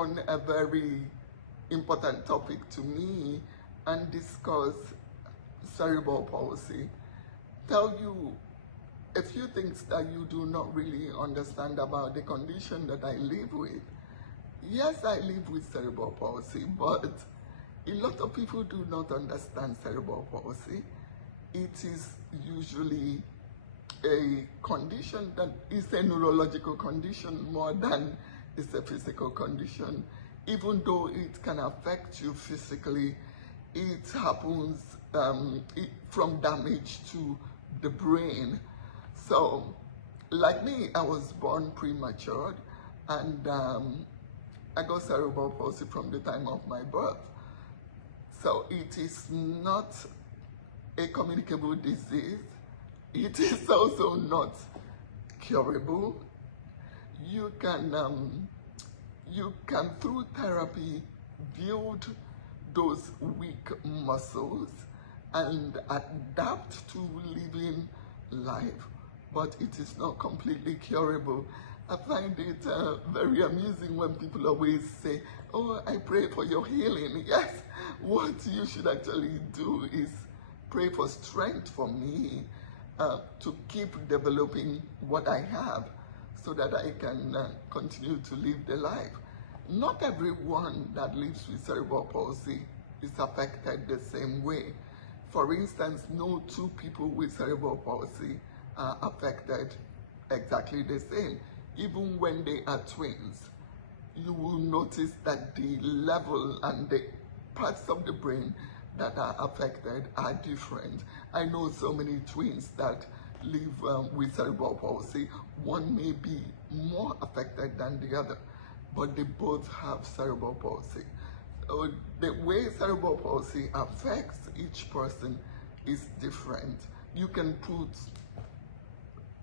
on a very important topic to me and discuss cerebral palsy. Tell you a few things that you do not really understand about the condition that I live with. Yes, I live with cerebral palsy, but a lot of people do not understand cerebral palsy. It is usually a condition that is a neurological condition more than it's a physical condition. Even though it can affect you physically, it happens from damage to the brain. So, like me, I was born premature, and I got cerebral palsy from the time of my birth. So it is not a communicable disease. It is also not curable. You can through therapy build those weak muscles and adapt to living life, but it is not completely curable. I find it very amusing when people always say, "Oh, I pray for your healing." Yes, what you should actually do is pray for strength for me to keep developing what I have so that I can continue to live the life. Not everyone that lives with cerebral palsy is affected the same way. For instance, no two people with cerebral palsy are affected exactly the same. Even when they are twins, you will notice that the level and the parts of the brain that are affected are different. I know so many twins that live with cerebral palsy. One may be more affected than the other, but they both have cerebral palsy. So the way cerebral palsy affects each person is different. You can put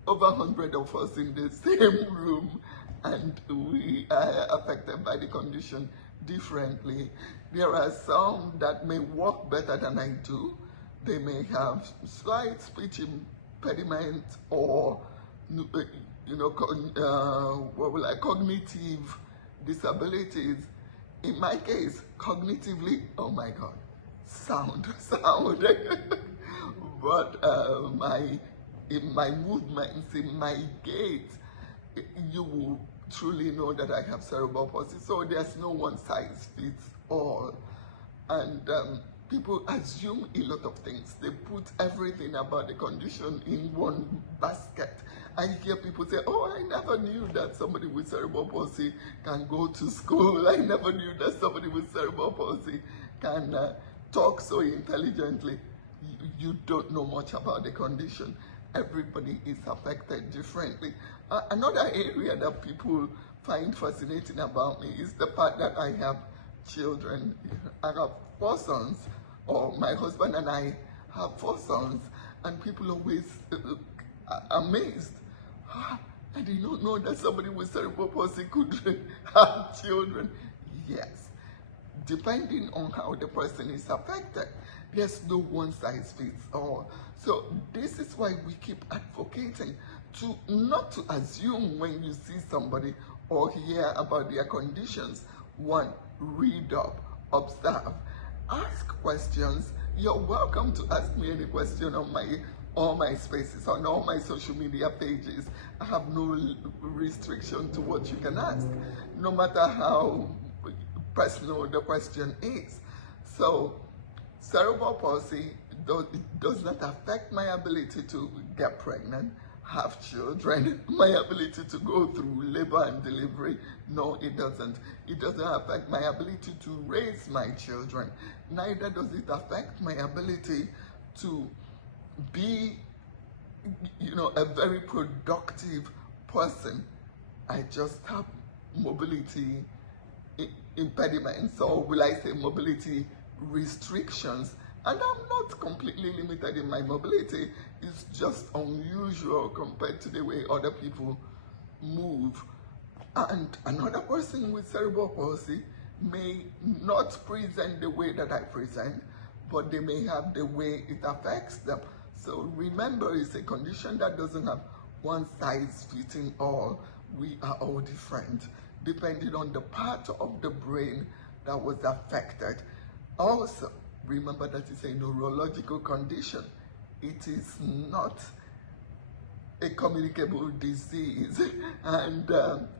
over 100 of us in the same room and we are affected by the condition differently. There are some that may walk better than I do. They may have slight speech impediment or cognitive disabilities. In my case, cognitively, oh my God, sound. But in my movements, in my gait, you will truly know that I have cerebral palsy. So there's no one size fits all. And people assume a lot of things. They put everything about the condition in one basket. I hear people say, "Oh, I never knew that somebody with cerebral palsy can go to school. I never knew that somebody with cerebral palsy can talk so intelligently." You don't know much about the condition. Everybody is affected differently. Another area that people find fascinating about me is the fact that I have children. I have 4 sons, or my husband and I have 4 sons, and people always amazed. I did not know that somebody with cerebral palsy could have children. Yes, depending on how the person is affected, there's no one size fits all. So this is why we keep advocating to not to assume when you see somebody or hear about their conditions. 1, read up, observe, ask questions. You're welcome to ask me any question on all my spaces, on all my social media pages. I have no restriction to what you can ask, no matter how personal the question is. So cerebral palsy does not affect my ability to get pregnant, have children, my ability to go through labor and delivery. No, it doesn't. It doesn't affect my ability to raise my children. Neither does it affect my ability to be, a very productive person. I just have mobility impediments, or will I say mobility restrictions. And I'm not completely limited in my mobility. It's just unusual compared to the way other people move. And another person with cerebral palsy may not present the way that I present, but they may have the way it affects them. So remember, it's a condition that doesn't have one size fitting all. We are all different. depending on the part of the brain that was affected. Also, remember that it's a neurological condition. It is not a communicable disease, and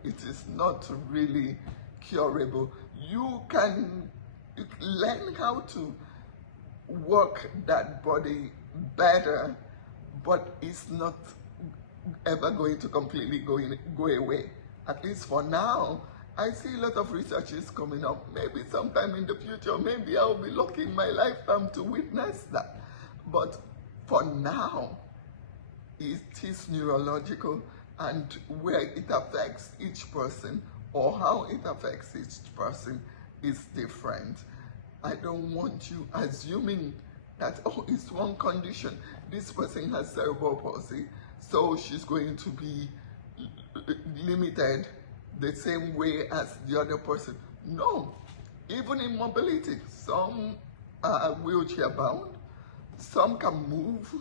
it is not really curable. You can learn how to work that body better, but it's not ever going to completely go away. At least for now, I see a lot of researches coming up. Maybe sometime in the future, maybe I'll be lucky in my lifetime to witness that. But for now, it is neurological, and where it affects each person or how it affects each person is different. I don't want you assuming that, oh, it's one condition. This person has cerebral palsy, so she's going to be limited the same way as the other person. No, even in mobility, some are wheelchair bound, some can move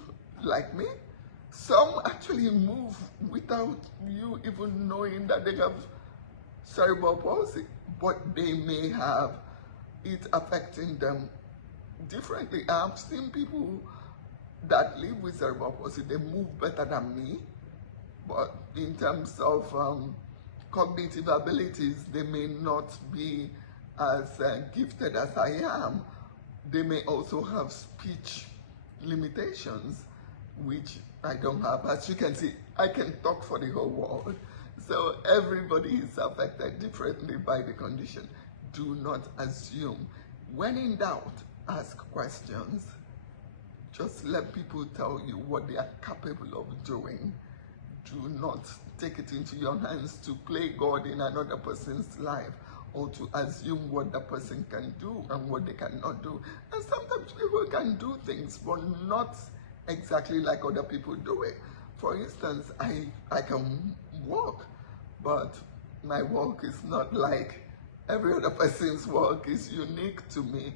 like me, some actually move without you even knowing that they have cerebral palsy, but they may have it affecting them differently. I've seen people that live with cerebral palsy, they move better than me, but in terms of cognitive abilities, they may not be as gifted as I am. They may also have speech limitations, which I don't have. As you can see, I can talk for the whole world. So everybody is affected differently by the condition. Do not assume. When in doubt, ask questions. Just let people tell you what they are capable of doing. Do not take it into your hands to play God in another person's life, or to assume what the person can do and what they cannot do. And sometimes people can do things, but not exactly like other people do it. For instance, I can walk, but my walk is not like every other person's walk. Is unique to me.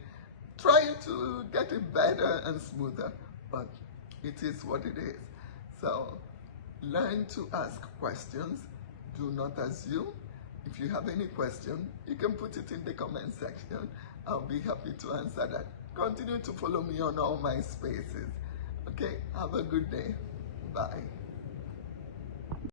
Trying to get it better and smoother, but it is what it is. So learn to ask questions. Do not assume. If you have any question, you can put it in the comment section. I'll be happy to answer that. Continue to follow me on all my spaces. Okay, have a good day. Bye.